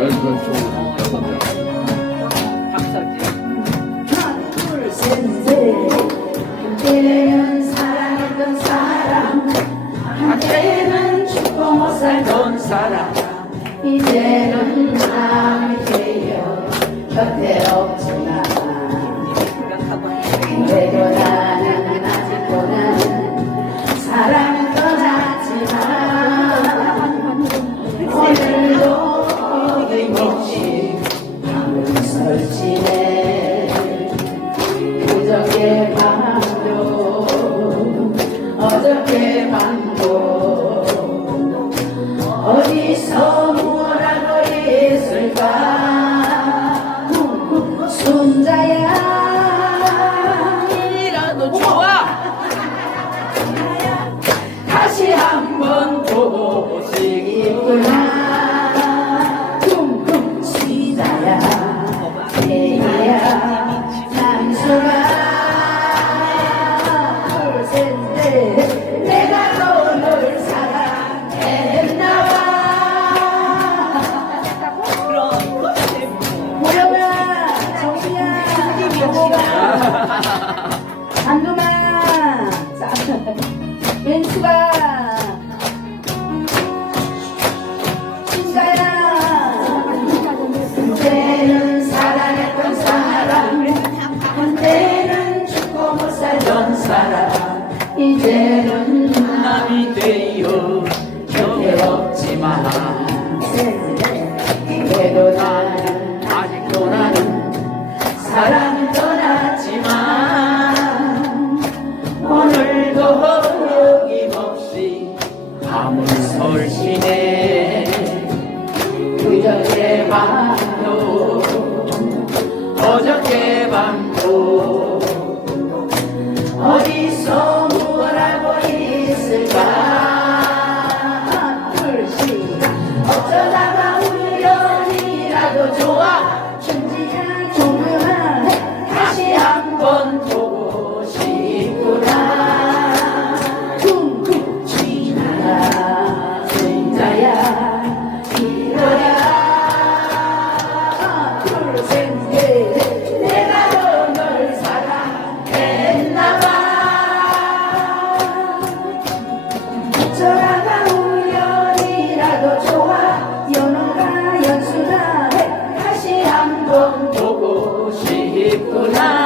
연선 총 여섯 명. 박서지. 하나 둘셋넷 사랑했던 사람 한때는 죽고 못 살던 사람 이제는 남이 되어 곁에 없지만 설치네 그저께 밤도 어저께 밤도. 어디서 뭐라고 했을까? 순자야. 이라도 좋아. 다시 한번 보시기구나 왼수가. 순가야. 한때는 사랑했던 사람. 한때는 죽고 못 살던 사람. 이제는 남이 되어 곁에 없지만 그래도 나는 아직도 나는 사랑을 떠나 밤을 설치네. 그저 제발 어쩌다가 우연이라도 좋아. 연호가 연수나 해 다시 한번 보고 싶구나.